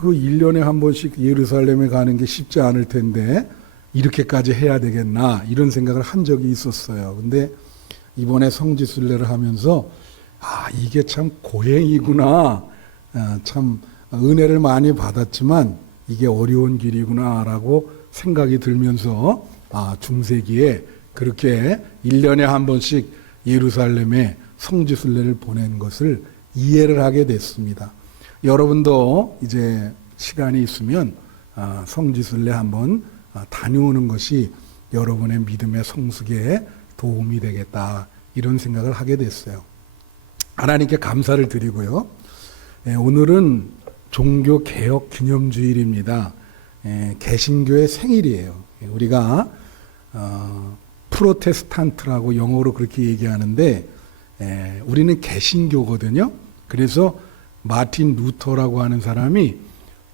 그 1년에 한 번씩 예루살렘에 가는 게 쉽지 않을 텐데 이렇게까지 해야 되겠나 이런 생각을 한 적이 있었어요. 근데 이번에 성지순례를 하면서 이게 참 고행이구나. 참 은혜를 많이 받았지만 이게 어려운 길이구나라고 생각이 들면서 중세기에 그렇게 1년에 한 번씩 예루살렘에 성지순례를 보낸 것을 이해를 하게 됐습니다. 여러분도 이제 시간이 있으면 성지순례 한번 다녀오는 것이 여러분의 믿음의 성숙에 도움이 되겠다 이런 생각을 하게 됐어요. 하나님께 감사를 드리고요. 오늘은 종교개혁 기념주일입니다. 개신교의 생일이에요. 우리가 프로테스탄트라고 영어로 그렇게 얘기하는데 우리는 개신교거든요. 그래서 마틴 루터라고 하는 사람이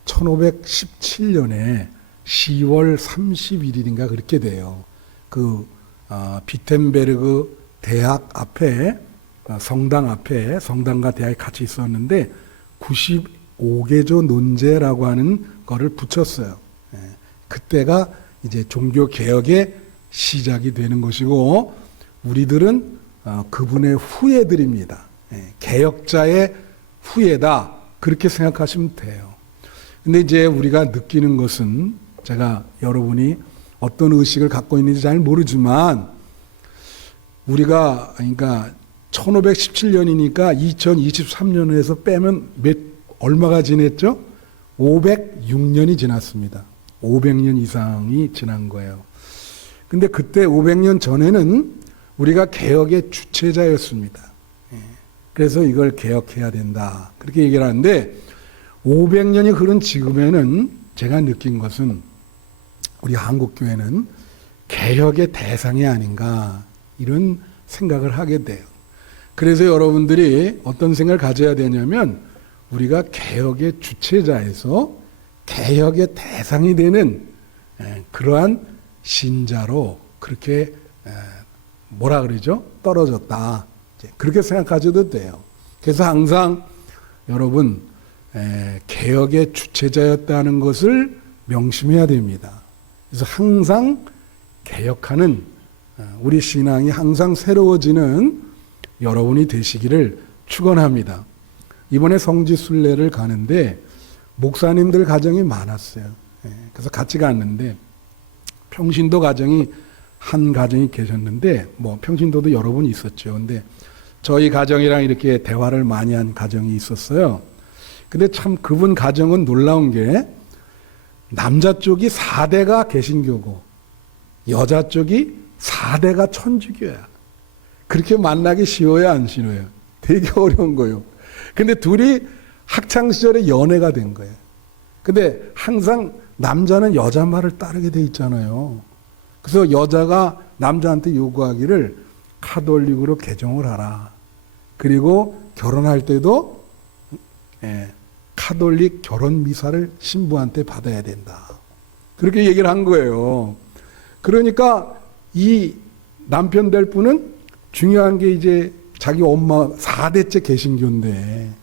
1517년에 10월 31일인가 그렇게 돼요. 비텐베르그 대학 앞에 성당과 대학이 같이 있었는데 95개조 논제라고 하는 거를 붙였어요. 그때가 이제 종교 개혁의 시작이 되는 것이고 우리들은 그분의 후예들입니다. 개혁자의 후예다 그렇게 생각하시면 돼요. 근데 이제 우리가 느끼는 것은 제가 여러분이 어떤 의식을 갖고 있는지 잘 모르지만 우리가 그러니까 1517년이니까 2023년에서 빼면 얼마가 지났죠? 506년이 지났습니다. 500년 이상이 지난 거예요. 근데 그때 500년 전에는 우리가 개혁의 주체자였습니다. 그래서 이걸 개혁해야 된다. 그렇게 얘기를 하는데 500년이 흐른 지금에는 제가 느낀 것은 우리 한국교회는 개혁의 대상이 아닌가 이런 생각을 하게 돼요. 그래서 여러분들이 어떤 생각을 가져야 되냐면 우리가 개혁의 주체자에서 개혁의 대상이 되는 그러한 신자로 그렇게 뭐라 그러죠? 떨어졌다. 그렇게 생각하셔도 돼요. 그래서 항상 여러분 개혁의 주체자였다는 것을 명심해야 됩니다. 그래서 항상 개혁하는 우리 신앙이 항상 새로워지는 여러분이 되시기를 축원합니다. 이번에 성지순례를 가는데 목사님들 가정이 많았어요. 그래서 같이 갔는데 평신도 가정이 한 가정이 계셨는데 평신도도 여러 분 있었죠. 근데 저희 가정이랑 이렇게 대화를 많이 한 가정이 있었어요. 근데 참 그분 가정은 놀라운 게 남자 쪽이 4대가 개신교고 여자 쪽이 4대가 천주교야. 그렇게 만나기 쉬워요, 안 쉬워요? 되게 어려운 거예요. 근데 둘이 학창시절에 연애가 된 거예요. 근데 항상 남자는 여자 말을 따르게 돼 있잖아요. 그래서 여자가 남자한테 요구하기를 카톨릭으로 개종을 하라. 그리고 결혼할 때도 카톨릭 결혼 미사를 신부한테 받아야 된다. 그렇게 얘기를 한 거예요. 그러니까 이 남편 될 분은 중요한 게 이제 자기 엄마 4대째 개신교인데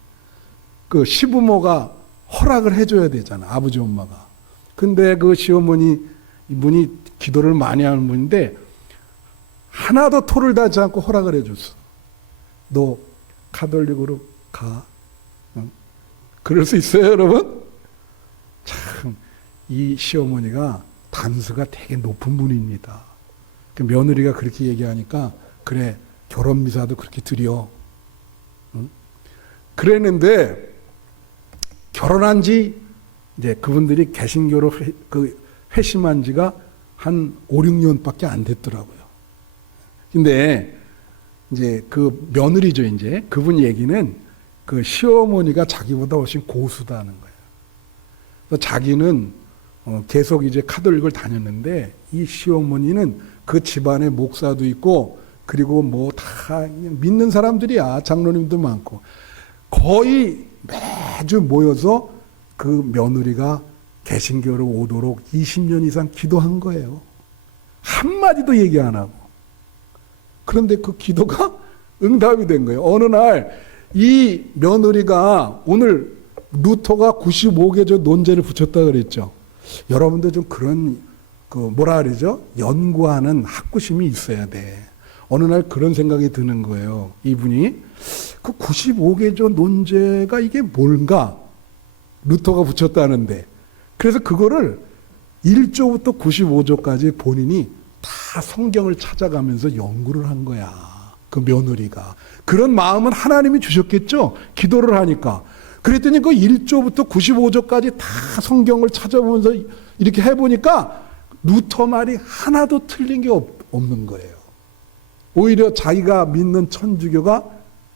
그 시부모가 허락을 해줘야 되잖아. 아버지 엄마가. 근데 그 시어머니 이분이 기도를 많이 하는 분인데 하나도 토를 다지 않고 허락을 해줬어. 너 카톨릭으로 가. 응? 그럴 수 있어요, 여러분? 참, 이 시어머니가 단수가 되게 높은 분입니다. 그 며느리가 그렇게 얘기하니까 그래, 결혼 미사도 그렇게 드려. 응? 그랬는데 결혼한 지 이제 그분들이 개신교로 회심한 지가 한 5, 6년밖에 안 됐더라고요. 근데 이제 그 며느리죠, 이제. 그분 얘기는 그 시어머니가 자기보다 훨씬 고수다는 거예요. 그래서 자기는 계속 이제 카톨릭을 다녔는데 이 시어머니는 그 집안에 목사도 있고 그리고 뭐 다 믿는 사람들이야. 장로님도 많고. 거의 매주 모여서 그 며느리가 개신교로 오도록 20년 이상 기도한 거예요. 한마디도 얘기 안 하고. 그런데 그 기도가 응답이 된 거예요. 어느 날 이 며느리가 오늘 루터가 95개조 논제를 붙였다 그랬죠. 여러분도 좀 그런 뭐라 그러죠? 연구하는 학구심이 있어야 돼. 어느 날 그런 생각이 드는 거예요. 이분이 그 95개조 논제가 이게 뭔가 루터가 붙였다는데, 그래서 그거를 1조부터 95조까지 본인이 다 성경을 찾아가면서 연구를 한 거야. 그 며느리가. 그런 마음은 하나님이 주셨겠죠? 기도를 하니까. 그랬더니 그 1조부터 95조까지 다 성경을 찾아보면서 이렇게 해보니까 루터 말이 하나도 틀린 게 없는 거예요. 오히려 자기가 믿는 천주교가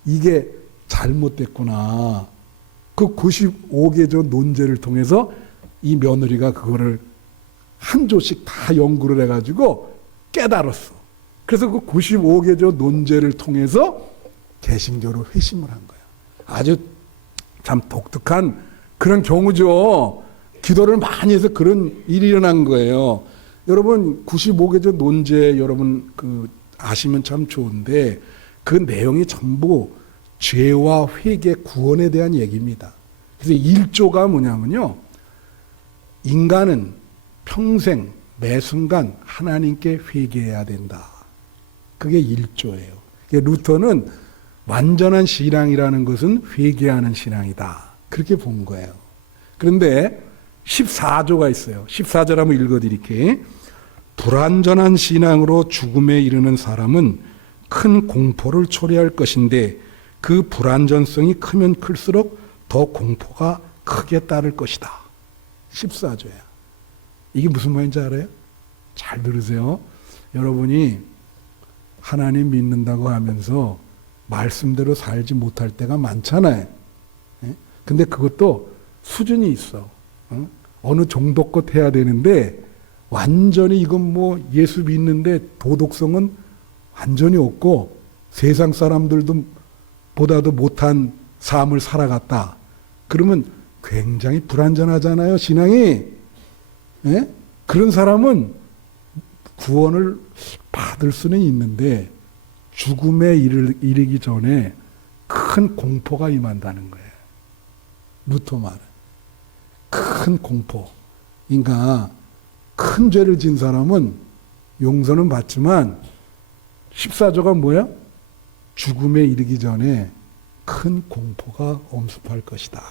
이게 잘못됐구나. 그 95개조 논제를 통해서 이 며느리가 그거를 한 조씩 다 연구를 해가지고 깨달았어. 그래서 그 95개조 논제를 통해서 개신교로 회심을 한 거야. 아주 참 독특한 그런 경우죠. 기도를 많이 해서 그런 일이 일어난 거예요. 여러분 95개조 논제 여러분 아시면 참 좋은데 그 내용이 전부 죄와 회개 구원에 대한 얘기입니다. 그래서 1조가 뭐냐면요. 인간은 평생 매 순간 하나님께 회개해야 된다. 그게 1조예요. 루터는 완전한 신앙이라는 것은 회개하는 신앙이다. 그렇게 본 거예요. 그런데 14조가 있어요. 14절 한번 읽어드릴게요. 불완전한 신앙으로 죽음에 이르는 사람은 큰 공포를 초래할 것인데 그 불완전성이 크면 클수록 더 공포가 크게 따를 것이다. 14조야. 이게 무슨 말인지 알아요? 잘 들으세요. 여러분이 하나님 믿는다고 하면서 말씀대로 살지 못할 때가 많잖아요. 근데 그것도 수준이 있어. 어느 정도껏 해야 되는데 완전히 이건 뭐 예수 믿는데 도덕성은 완전히 없고 세상 사람들도 보다도 못한 삶을 살아갔다. 그러면 굉장히 불완전하잖아요, 신앙이. 예? 그런 사람은 구원을 받을 수는 있는데 죽음에 이르기 전에 큰 공포가 임한다는 거예요. 루터 말은. 큰 공포. 그러니까 큰 죄를 진 사람은 용서는 받지만 14조가 뭐야? 죽음에 이르기 전에 큰 공포가 엄습할 것이다.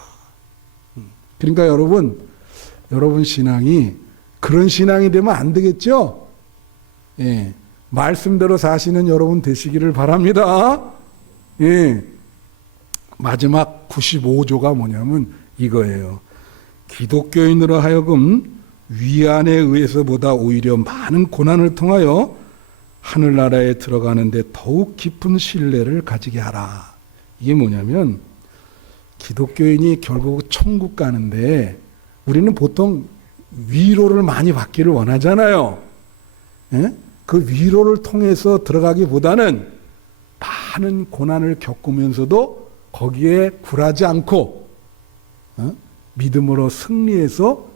그러니까 여러분 신앙이 그런 신앙이 되면 안 되겠죠? 예. 말씀대로 사시는 여러분 되시기를 바랍니다. 예. 마지막 95조가 뭐냐면 이거예요. 기독교인으로 하여금 위안에 의해서보다 오히려 많은 고난을 통하여 하늘나라에 들어가는데 더욱 깊은 신뢰를 가지게 하라. 이게 뭐냐면 기독교인이 결국 천국 가는데 우리는 보통 위로를 많이 받기를 원하잖아요. 예? 그 위로를 통해서 들어가기보다는 많은 고난을 겪으면서도 거기에 굴하지 않고 믿음으로 승리해서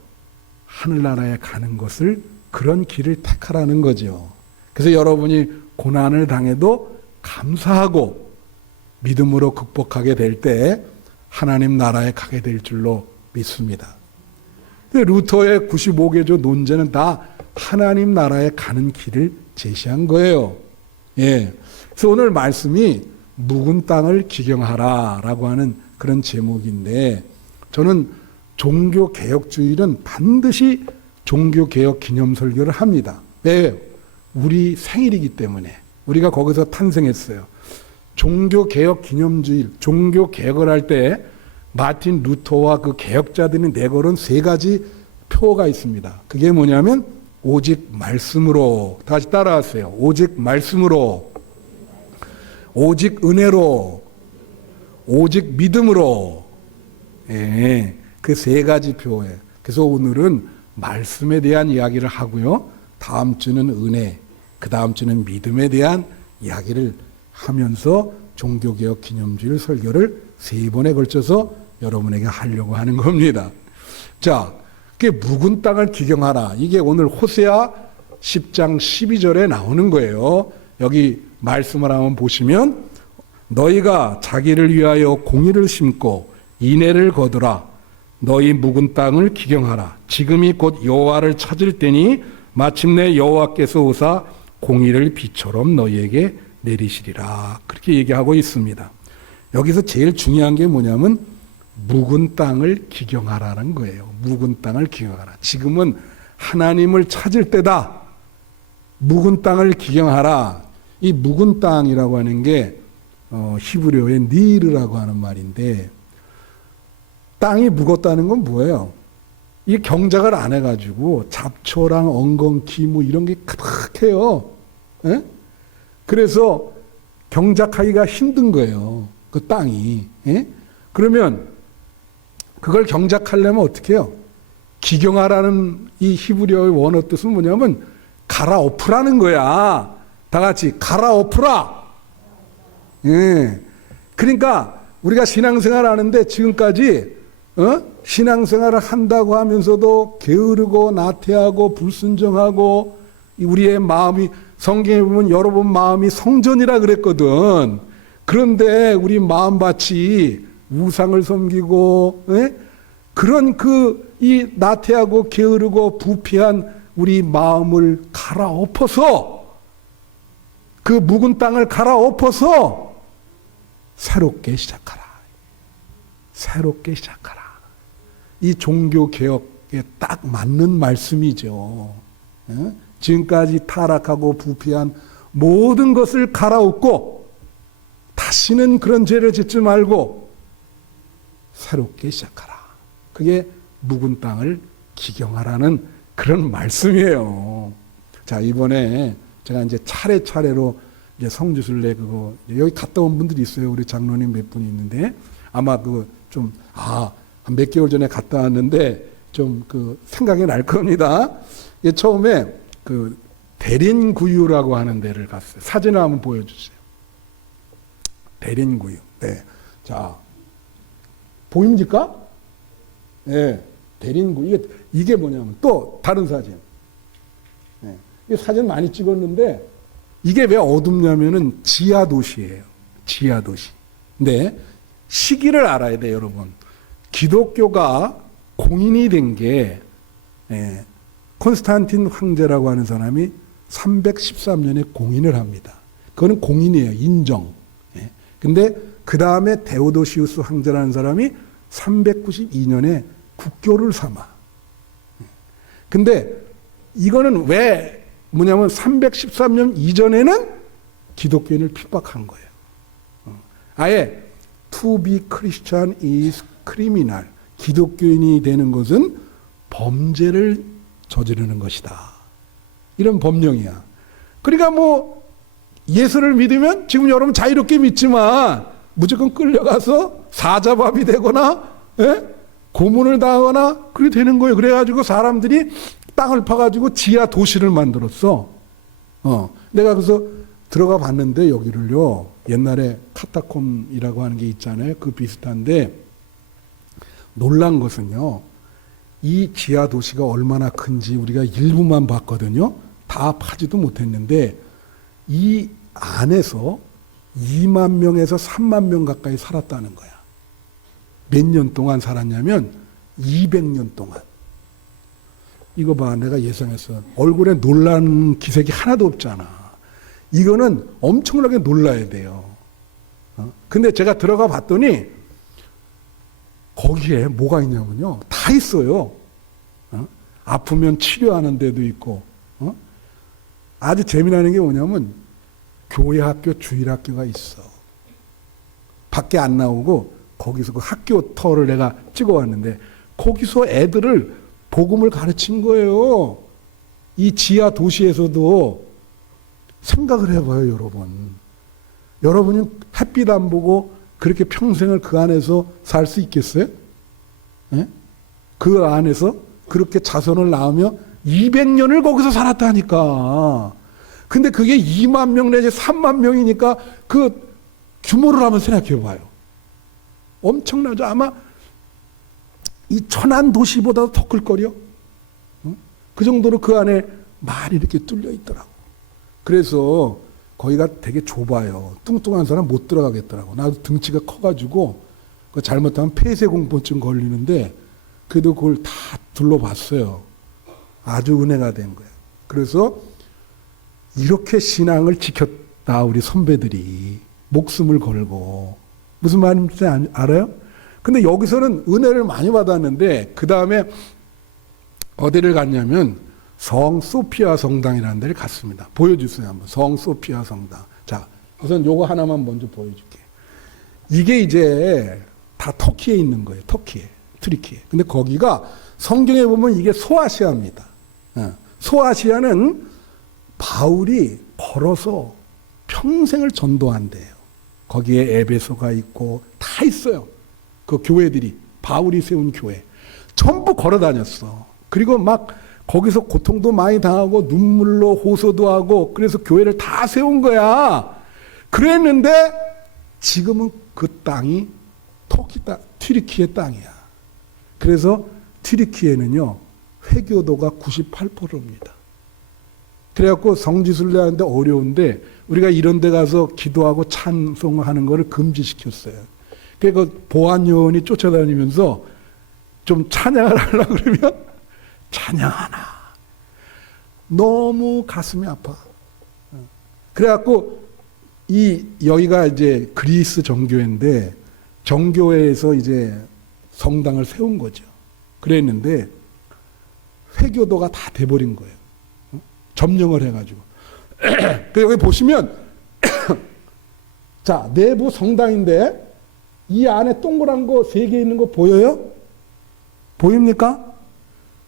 하늘나라에 가는 것을 그런 길을 택하라는 거죠. 그래서 여러분이 고난을 당해도 감사하고 믿음으로 극복하게 될 때 하나님 나라에 가게 될 줄로 믿습니다. 루터의 95개조 논제는 다 하나님 나라에 가는 길을 제시한 거예요. 예. 그래서 오늘 말씀이 묵은 땅을 기경하라라고 하는 그런 제목인데 저는 종교개혁주의는 반드시 종교개혁 기념설교를 합니다. 왜요? 우리 생일이기 때문에 우리가 거기서 탄생했어요. 종교개혁 기념주의, 종교개혁을 할 때 마틴 루터와 그 개혁자들이 내걸은 세 가지 표가 있습니다. 그게 뭐냐면 오직 말씀으로, 다시 따라하세요. 오직 말씀으로, 오직 은혜로, 오직 믿음으로. 예, 그 세 가지 표예요. 그래서 오늘은 말씀에 대한 이야기를 하고요. 다음 주는 은혜, 그 다음 주는 믿음에 대한 이야기를 하면서 종교개혁 기념주일 설교를 3번에 걸쳐서 여러분에게 하려고 하는 겁니다. 자, 그게 묵은 땅을 기경하라. 이게 오늘 호세아 10장 12절에 나오는 거예요. 여기 말씀을 한번 보시면 너희가 자기를 위하여 공의를 심고 인애를 거두라. 너희 묵은 땅을 기경하라. 지금이 곧 여호와를 찾을 때니 마침내 여호와께서 오사 공의를 비처럼 너희에게 내리시리라. 그렇게 얘기하고 있습니다. 여기서 제일 중요한 게 뭐냐면 묵은 땅을 기경하라는 거예요. 묵은 땅을 기경하라. 지금은 하나님을 찾을 때다. 묵은 땅을 기경하라. 이 묵은 땅이라고 하는 게 히브리어의 니르라고 하는 말인데, 땅이 묵었다는 건 뭐예요? 이게 경작을 안 해가지고 잡초랑 엉겅퀴 뭐 이런 게 가득해요. 예? 그래서 경작하기가 힘든 거예요. 그 땅이. 예? 그러면 그걸 경작하려면 어떻게 해요? 기경하라는 이 히브리어의 원어 뜻은 뭐냐면 갈아엎으라는 거야. 다 같이 갈아엎으라. 예. 그러니까 우리가 신앙생활 하는데 지금까지 신앙생활을 한다고 하면서도 게으르고 나태하고 불순종하고 우리의 마음이, 성경에 보면 여러분 마음이 성전이라 그랬거든. 그런데 우리 마음밭이 우상을 섬기고 그런 이 나태하고 게으르고 부패한 우리 마음을 갈아엎어서, 그 묵은 땅을 갈아엎어서 새롭게 시작하라. 새롭게 시작하라. 이 종교개혁에 딱 맞는 말씀이죠. 지금까지 타락하고 부패한 모든 것을 갈아엎고 다시는 그런 죄를 짓지 말고 새롭게 시작하라. 그게 묵은 땅을 기경하라는 그런 말씀이에요. 자, 이번에 제가 이제 차례차례로 이제 성지순례 그거 여기 갔다 온 분들이 있어요. 우리 장로님 몇 분이 있는데 아마 한 몇 개월 전에 갔다 왔는데 좀 생각이 날 겁니다. 처음에 대린구유라고 하는 데를 갔어요. 사진을 한번 보여주세요. 대린구유. 네. 자, 보입니까? 네. 대린구유. 이게 뭐냐면 또 다른 사진. 네. 이 사진 많이 찍었는데 이게 왜 어둡냐면은 지하 도시예요. 지하 도시. 근데 시기를 알아야 돼요, 여러분. 기독교가 공인이 된 게 콘스탄틴 황제라고 하는 사람이 313년에 공인을 합니다. 그거는 공인이에요. 인정. 근데 그 다음에 데오도시우스 황제라는 사람이 392년에 국교를 삼아. 근데 이거는 왜 뭐냐면 313년 이전에는 기독교인을 핍박한 거예요. 아예 to be Christian is criminal. 기독교인이 되는 것은 범죄를 저지르는 것이다. 이런 법령이야. 그러니까 뭐 예수를 믿으면 지금 여러분 자유롭게 믿지만 무조건 끌려가서 사자밥이 되거나 고문을 당하거나 그렇게 되는 거예요. 그래가지고 사람들이 땅을 파가지고 지하 도시를 만들었어. 내가 그래서 들어가 봤는데 여기를요. 옛날에 카타콤이라고 하는 게 있잖아요. 그 비슷한데 놀란 것은요. 이 지하 도시가 얼마나 큰지 우리가 일부만 봤거든요. 다 파지도 못했는데 이 안에서 2만 명에서 3만 명 가까이 살았다는 거야. 몇 년 동안 살았냐면 200년 동안. 이거 봐, 내가 예상했어. 얼굴에 놀란 기색이 하나도 없잖아. 이거는 엄청나게 놀라야 돼요. 근데 제가 들어가 봤더니 거기에 뭐가 있냐면요. 다 있어요. 아프면 치료하는 데도 있고. 아주 재미나는 게 뭐냐면 교회 학교, 주일학교가 있어. 밖에 안 나오고 거기서 그 학교 터를 내가 찍어왔는데 거기서 애들을 복음을 가르친 거예요. 이 지하 도시에서도 생각을 해봐요, 여러분. 여러분은 햇빛 안 보고 그렇게 평생을 그 안에서 살 수 있겠어요? 예? 그 안에서 그렇게 자손을 낳으며 200년을 거기서 살았다니까. 근데 그게 2만 명 내지 3만 명이니까 그 규모를 한번 생각해 봐요. 엄청나죠? 아마 이 천안 도시보다 더 클걸요? 그 정도로 그 안에 많이 이렇게 뚫려 있더라고. 그래서 거기가 되게 좁아요. 뚱뚱한 사람 못 들어가겠더라고. 나도 등치가 커가지고 잘못하면 폐쇄공포증 걸리는데 그래도 그걸 다 둘러봤어요. 아주 은혜가 된 거예요. 그래서 이렇게 신앙을 지켰다 우리 선배들이 목숨을 걸고. 무슨 말인지 알아요? 근데 여기서는 은혜를 많이 받았는데 그 다음에 어디를 갔냐면 성 소피아 성당이라는 데를 갔습니다. 보여주세요 한번. 성 소피아 성당. 자, 우선 요거 하나만 먼저 보여줄게. 이게 이제 다 터키에 있는 거예요. 터키에. 트리키에. 근데 거기가 성경에 보면 이게 소아시아입니다. 소아시아는 바울이 걸어서 평생을 전도한대요. 거기에 에베소가 있고 다 있어요. 그 교회들이 바울이 세운 교회 전부 걸어 다녔어. 그리고 막 거기서 고통도 많이 당하고 눈물로 호소도 하고 그래서 교회를 다 세운 거야. 그랬는데 지금은 그 땅이 터키 땅, 튀르키예 땅이야. 그래서 튀르키예는요 회교도가 98%입니다. 그래갖고 성지순례 하는데 어려운데 우리가 이런 데 가서 기도하고 찬송하는 거를 금지시켰어요. 그러니까 보안요원이 쫓아다니면서 좀 찬양을 하려고 그러면 찬양하나. 너무 가슴이 아파. 그래갖고 여기가 이제 그리스 정교회인데 정교회에서 이제 성당을 세운 거죠. 그랬는데 회교도가 다 돼버린 거예요. 점령을 해가지고. 여기 보시면 자 내부 성당인데 이 안에 동그란 거 3개 있는 거 보여요? 보입니까?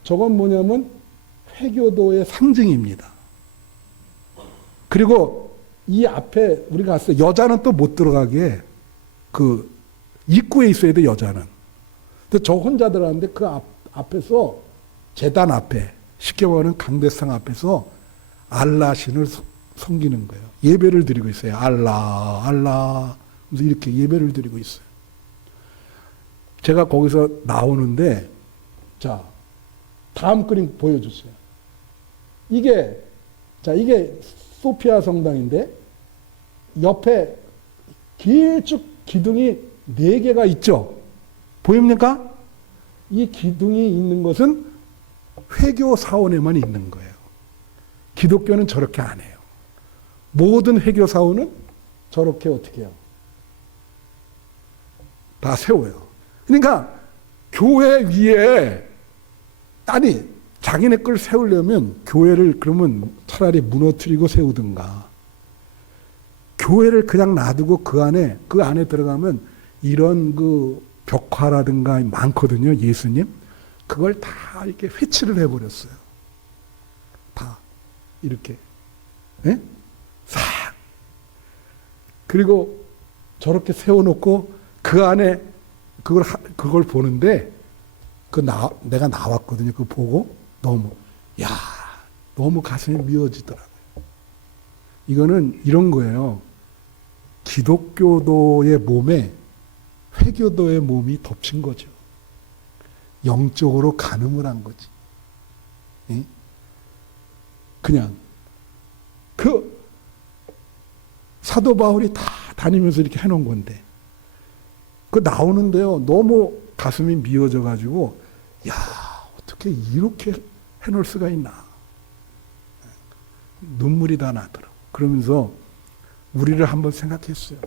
저건 뭐냐면 회교도의 상징입니다. 그리고 이 앞에 우리가 갔어요. 여자는 또 못 들어가게 그 입구에 있어야 돼 여자는. 근데 저 혼자 들어갔는데 그 앞에서 제단 앞에 쉽게 말하는 강대상 앞에서 알라 신을 섬기는 거예요. 예배를 드리고 있어요. 알라 알라 그래서 이렇게 예배를 드리고 있어요. 제가 거기서 나오는데 자 다음 그림 보여주세요. 이게 소피아 성당인데 옆에 길쭉 기둥이 4개가 있죠. 보입니까? 이 기둥이 있는 것은 회교 사원에만 있는 거예요. 기독교는 저렇게 안 해요. 모든 회교 사원은 저렇게 어떻게 해요? 다 세워요. 그러니까 교회 위에 아니 자기네 걸 세우려면 교회를 그러면 차라리 무너뜨리고 세우든가 교회를 그냥 놔두고 그 안에 들어가면 이런 그 벽화라든가 많거든요. 예수님 그걸 다 이렇게 회치를 해버렸어요. 다 이렇게 싹 그리고 저렇게 세워놓고 그 안에 그걸 보는데 내가 나왔거든요. 그거 보고 너무 가슴이 미어지더라고요. 이거는 이런 거예요. 기독교도의 몸에 회교도의 몸이 덮친 거죠. 영적으로 간음을 한 거지. 그냥 그 사도 바울이 다 다니면서 이렇게 해놓은 건데 그 나오는데요. 너무 가슴이 미어져 가지고 어떻게 이렇게 해놓을 수가 있나. 눈물이 다 나더라고. 그러면서 우리를 한번 생각했어요.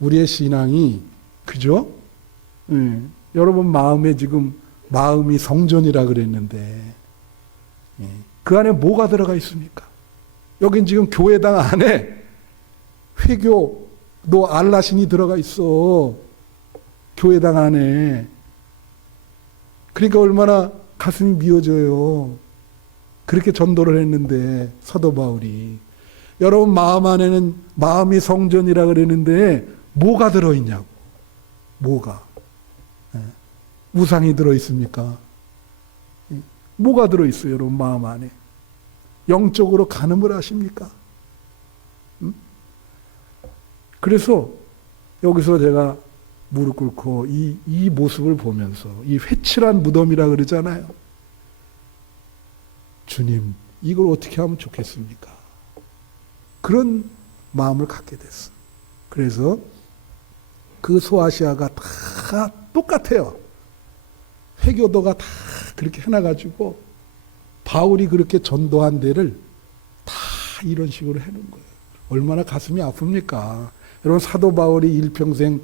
우리의 신앙이 그죠? 여러분 마음에 지금 마음이 성전이라 그랬는데 그 안에 뭐가 들어가 있습니까? 여긴 지금 교회당 안에 회교도 알라신이 들어가 있어. 교회당 안에. 그러니까 얼마나 가슴이 미어져요. 그렇게 전도를 했는데 사도 바울이. 여러분 마음 안에는 마음이 성전이라 그랬는데 뭐가 들어있냐고. 뭐가. 우상이 들어있습니까? 뭐가 들어있어요 여러분 마음 안에. 영적으로 간음을 하십니까? 그래서 여기서 제가 무릎 꿇고 이 모습을 보면서 이 회칠한 무덤이라 그러잖아요. 주님 이걸 어떻게 하면 좋겠습니까? 그런 마음을 갖게 됐어. 그래서 그 소아시아가 다 똑같아요. 회교도가 다 그렇게 해놔가지고 바울이 그렇게 전도한 데를 다 이런 식으로 해놓은 거예요. 얼마나 가슴이 아픕니까? 여러분 사도 바울이 일평생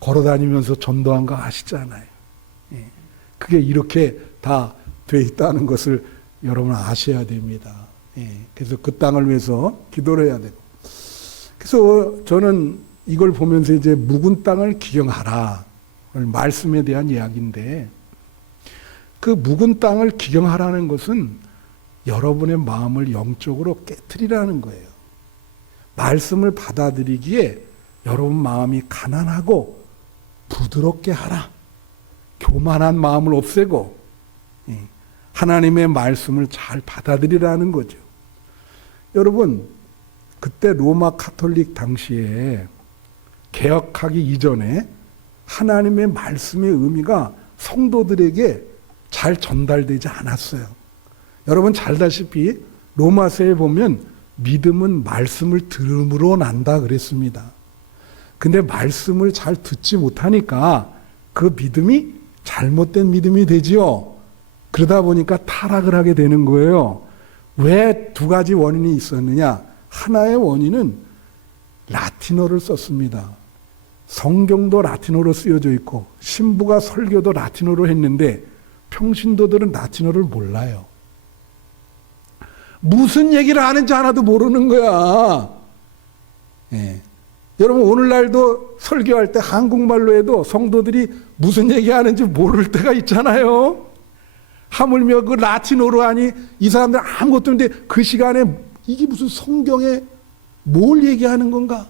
걸어다니면서 전도한 거 아시잖아요. 예. 그게 이렇게 다 돼 있다는 것을 여러분 아셔야 됩니다. 예. 그래서 그 땅을 위해서 기도를 해야 되고. 그래서 저는 이걸 보면서 이제 묵은 땅을 기경하라 말씀에 대한 이야기인데, 그 묵은 땅을 기경하라는 것은 여러분의 마음을 영적으로 깨트리라는 거예요. 말씀을 받아들이기에 여러분 마음이 가난하고 부드럽게 하라. 교만한 마음을 없애고 하나님의 말씀을 잘 받아들이라는 거죠. 여러분 그때 로마 카톨릭 당시에 개혁하기 이전에 하나님의 말씀의 의미가 성도들에게 잘 전달되지 않았어요. 여러분 잘 다시피 로마서에 보면 믿음은 말씀을 들음으로 난다 그랬습니다. 근데 말씀을 잘 듣지 못하니까 그 믿음이 잘못된 믿음이 되지요. 그러다 보니까 타락을 하게 되는 거예요. 왜 두 가지 원인이 있었느냐? 하나의 원인은 라틴어를 썼습니다. 성경도 라틴어로 쓰여져 있고 신부가 설교도 라틴어로 했는데 평신도들은 라틴어를 몰라요. 무슨 얘기를 하는지 하나도 모르는 거야. 예. 여러분 오늘날도 설교할 때 한국말로 해도 성도들이 무슨 얘기하는지 모를 때가 있잖아요. 하물며 그 라틴어로 하니 이 사람들 아무것도 없는데 그 시간에 이게 무슨 성경에 뭘 얘기하는 건가?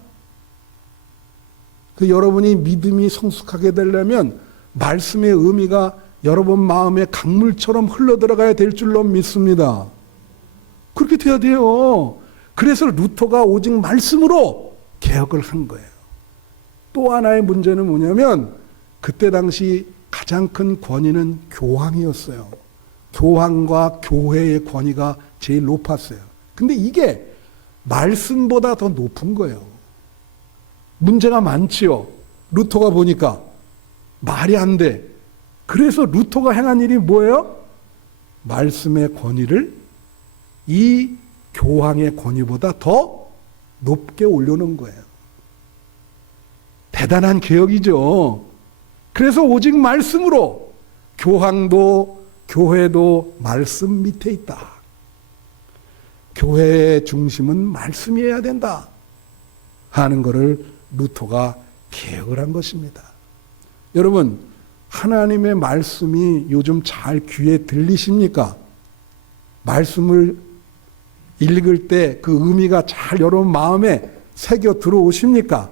그 여러분이 믿음이 성숙하게 되려면 말씀의 의미가 여러분 마음에 강물처럼 흘러들어가야 될 줄로 믿습니다. 그렇게 돼야 돼요. 그래서 루터가 오직 말씀으로 개혁을 한 거예요. 또 하나의 문제는 뭐냐면 그때 당시 가장 큰 권위는 교황이었어요. 교황과 교회의 권위가 제일 높았어요. 근데 이게 말씀보다 더 높은 거예요. 문제가 많지요. 루터가 보니까 말이 안 돼. 그래서 루터가 행한 일이 뭐예요? 말씀의 권위를 이 교황의 권위보다 더 높게 올려놓은 거예요. 대단한 개혁이죠. 그래서 오직 말씀으로 교황도 교회도 말씀 밑에 있다. 교회의 중심은 말씀이어야 된다 하는 것을 루터가 개혁을 한 것입니다. 여러분 하나님의 말씀이 요즘 잘 귀에 들리십니까? 말씀을 읽을 때 그 의미가 잘 여러분 마음에 새겨 들어오십니까?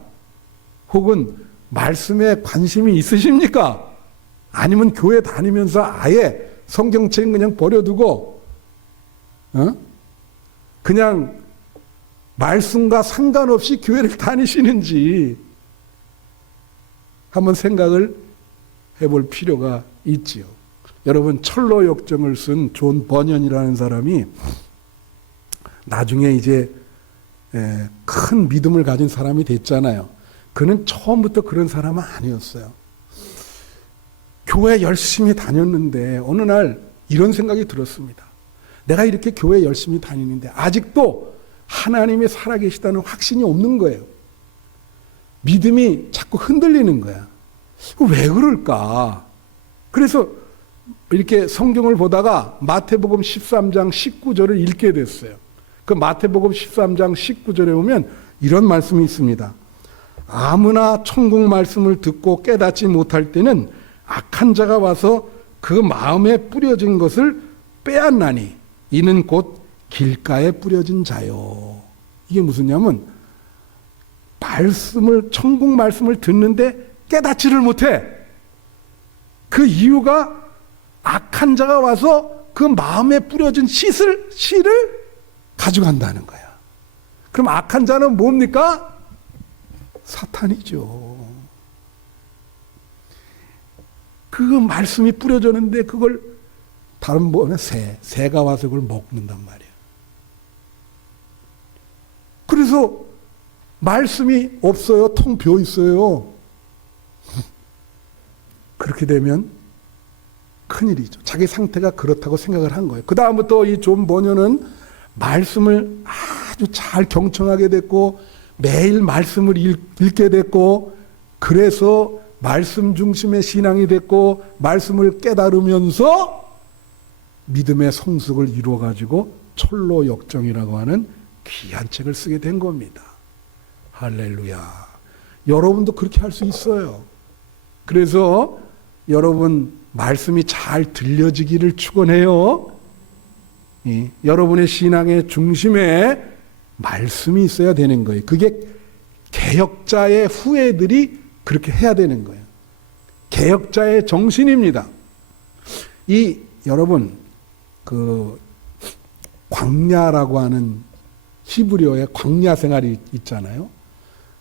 혹은 말씀에 관심이 있으십니까? 아니면 교회 다니면서 아예 성경책 그냥 버려두고 그냥 말씀과 상관없이 교회를 다니시는지 한번 생각을 해볼 필요가 있지요. 여러분 철로 역정을 쓴 존 버년이라는 사람이 나중에 이제 큰 믿음을 가진 사람이 됐잖아요. 그는 처음부터 그런 사람은 아니었어요. 교회 열심히 다녔는데 어느 날 이런 생각이 들었습니다. 내가 이렇게 교회 열심히 다니는데 아직도 하나님이 살아계시다는 확신이 없는 거예요. 믿음이 자꾸 흔들리는 거야. 왜 그럴까? 그래서 이렇게 성경을 보다가 마태복음 13장 19절을 읽게 됐어요. 그 마태복음 13장 19절에 보면 이런 말씀이 있습니다. 아무나 천국 말씀을 듣고 깨닫지 못할 때는 악한 자가 와서 그 마음에 뿌려진 것을 빼앗나니 이는 곧 길가에 뿌려진 자요. 이게 무슨냐면 천국 말씀을 듣는데 깨닫지를 못해. 그 이유가 악한 자가 와서 그 마음에 뿌려진 씨를 가져간다는 거야. 그럼 악한 자는 뭡니까? 사탄이죠. 그 말씀이 뿌려졌는데 그걸 다른 번에 새가 와서 그걸 먹는단 말이에요. 그래서 말씀이 없어요. 텅 비어 있어요. 그렇게 되면 큰일이죠. 자기 상태가 그렇다고 생각을 한 거예요. 그 다음부터 이 존 버녀는 말씀을 아주 잘 경청하게 됐고 매일 말씀을 읽게 됐고 그래서 말씀 중심의 신앙이 됐고 말씀을 깨달으면서 믿음의 성숙을 이루어가지고 철로 역정이라고 하는 귀한 책을 쓰게 된 겁니다. 할렐루야. 여러분도 그렇게 할 수 있어요. 그래서 여러분 말씀이 잘 들려지기를 축원해요. 여러분의 신앙의 중심에 말씀이 있어야 되는 거예요. 그게 개혁자의 후예들이 그렇게 해야 되는 거예요. 개혁자의 정신입니다. 여러분 그 광야라고 하는 히브리어의 광야 생활이 있잖아요.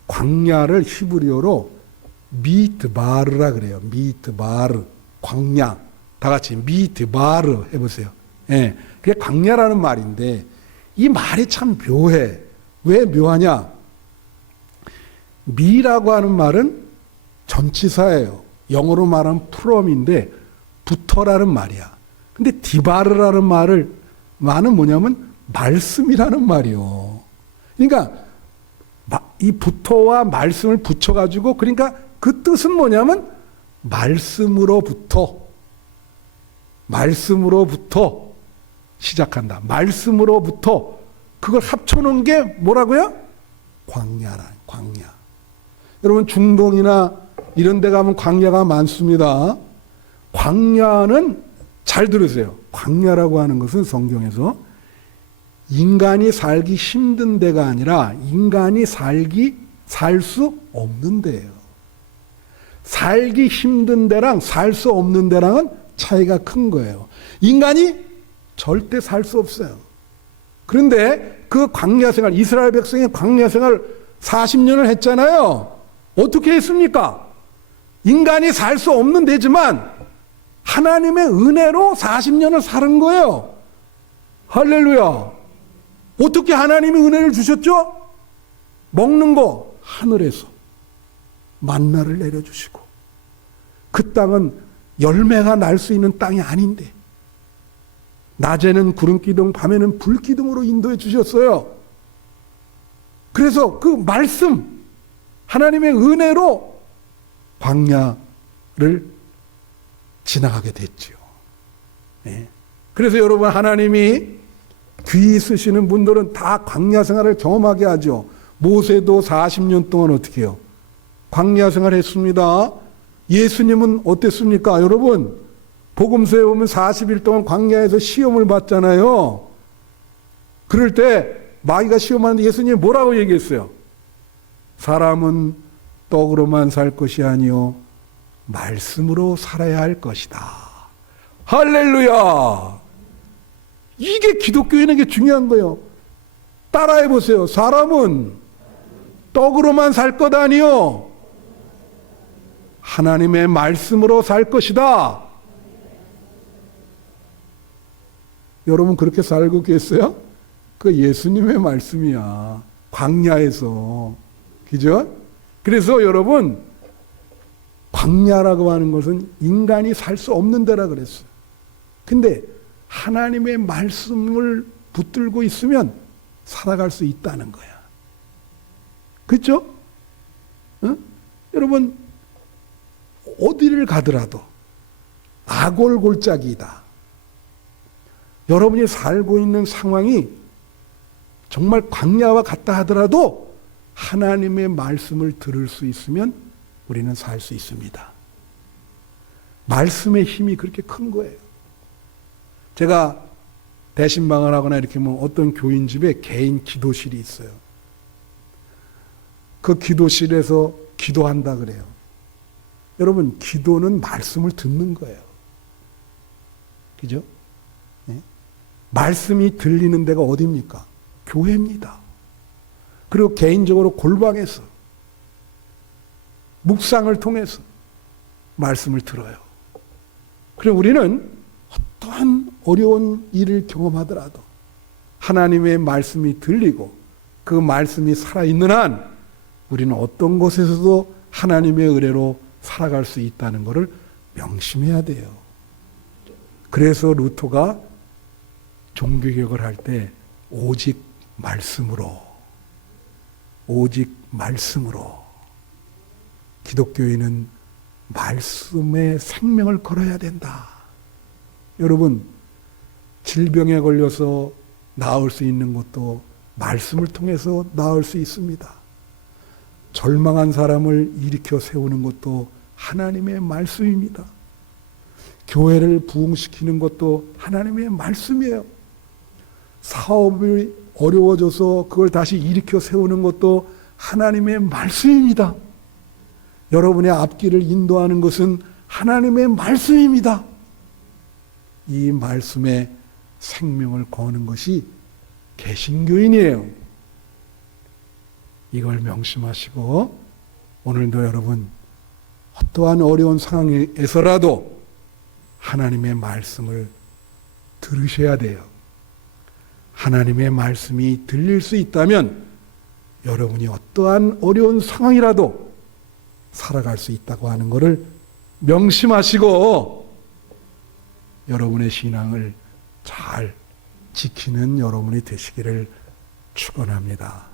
광야를 히브리어로 미드바르라 그래요. 미드바르, 광야. 다 같이 미드바르 해보세요. 예, 그게 광야라는 말인데 이 말이 참 묘해. 왜 묘하냐? 미라고 하는 말은 전치사예요. 영어로 말하면 from인데 부터라는 말이야. 근데 디바르라는 말은 뭐냐면 말씀이라는 말이요. 그러니까 이 부터와 말씀을 붙여가지고 그러니까 그 뜻은 뭐냐면 말씀으로부터 시작한다. 말씀으로부터 그걸 합쳐놓은 게 뭐라고요? 광야. 여러분 중동이나 이런 데 가면 광야가 많습니다. 광야는 잘 들으세요. 광야라고 하는 것은 성경에서 인간이 살기 힘든 데가 아니라 인간이 살 수 없는 데예요. 살기 힘든 데랑 살 수 없는 데랑은 차이가 큰 거예요. 인간이 절대 살 수 없어요. 그런데 그 광야 생활, 이스라엘 백성이 광야 생활 40년을 했잖아요. 어떻게 했습니까? 인간이 살 수 없는 데지만 하나님의 은혜로 40년을 사는 거예요. 할렐루야. 어떻게 하나님이 은혜를 주셨죠? 먹는 거 하늘에서 만나를 내려주시고 그 땅은 열매가 날 수 있는 땅이 아닌데 낮에는 구름기둥 밤에는 불기둥으로 인도해 주셨어요. 그래서 그 말씀 하나님의 은혜로 광야를 지나가게 됐지요. 네. 그래서 여러분 하나님이 귀 쓰시는 분들은 다 광야 생활을 경험하게 하죠. 모세도 40년 동안 어떻게 해요? 광야 생활했습니다. 예수님은 어땠습니까? 여러분 복음서에 보면 40일 동안 광야에서 시험을 받잖아요. 그럴 때 마귀가 시험하는데 예수님이 뭐라고 얘기했어요? 사람은 떡으로만 살 것이 아니요 말씀으로 살아야 할 것이다. 할렐루야. 이게 기독교인에게 중요한 거예요. 따라해 보세요. 사람은 떡으로만 살 것 아니요 하나님의 말씀으로 살 것이다. 여러분 그렇게 살고 계세요? 그 예수님의 말씀이야. 광야에서. 그죠? 그래서 여러분 광야라고 하는 것은 인간이 살 수 없는 데라 그랬어요. 근데 하나님의 말씀을 붙들고 있으면 살아갈 수 있다는 거야. 그렇죠? 응? 여러분 어디를 가더라도 아골골짜기이다. 여러분이 살고 있는 상황이 정말 광야와 같다 하더라도 하나님의 말씀을 들을 수 있으면 우리는 살 수 있습니다. 말씀의 힘이 그렇게 큰 거예요. 제가 대신방을 하거나 이렇게 뭐 어떤 교인 집에 개인 기도실이 있어요. 그 기도실에서 기도한다 그래요. 여러분 기도는 말씀을 듣는 거예요. 그죠? 네? 말씀이 들리는 데가 어디입니까? 교회입니다. 그리고 개인적으로 골방에서 묵상을 통해서 말씀을 들어요. 그리고 우리는 어떠한 어려운 일을 경험하더라도 하나님의 말씀이 들리고 그 말씀이 살아있는 한 우리는 어떤 곳에서도 하나님의 은혜로 살아갈 수 있다는 것을 명심해야 돼요. 그래서 루터가 종교개혁을 할 때 오직 말씀으로, 오직 말씀으로, 기독교인은 말씀에 생명을 걸어야 된다. 여러분, 질병에 걸려서 나을 수 있는 것도 말씀을 통해서 나을 수 있습니다. 절망한 사람을 일으켜 세우는 것도 하나님의 말씀입니다. 교회를 부흥시키는 것도 하나님의 말씀이에요. 사업이 어려워져서 그걸 다시 일으켜 세우는 것도 하나님의 말씀입니다. 여러분의 앞길을 인도하는 것은 하나님의 말씀입니다. 이 말씀에 생명을 거는 것이 개신교인이에요. 이걸 명심하시고 오늘도 여러분 어떠한 어려운 상황에서라도 하나님의 말씀을 들으셔야 돼요. 하나님의 말씀이 들릴 수 있다면 여러분이 어떠한 어려운 상황이라도 살아갈 수 있다고 하는 것을 명심하시고 여러분의 신앙을 잘 지키는 여러분이 되시기를 축원합니다.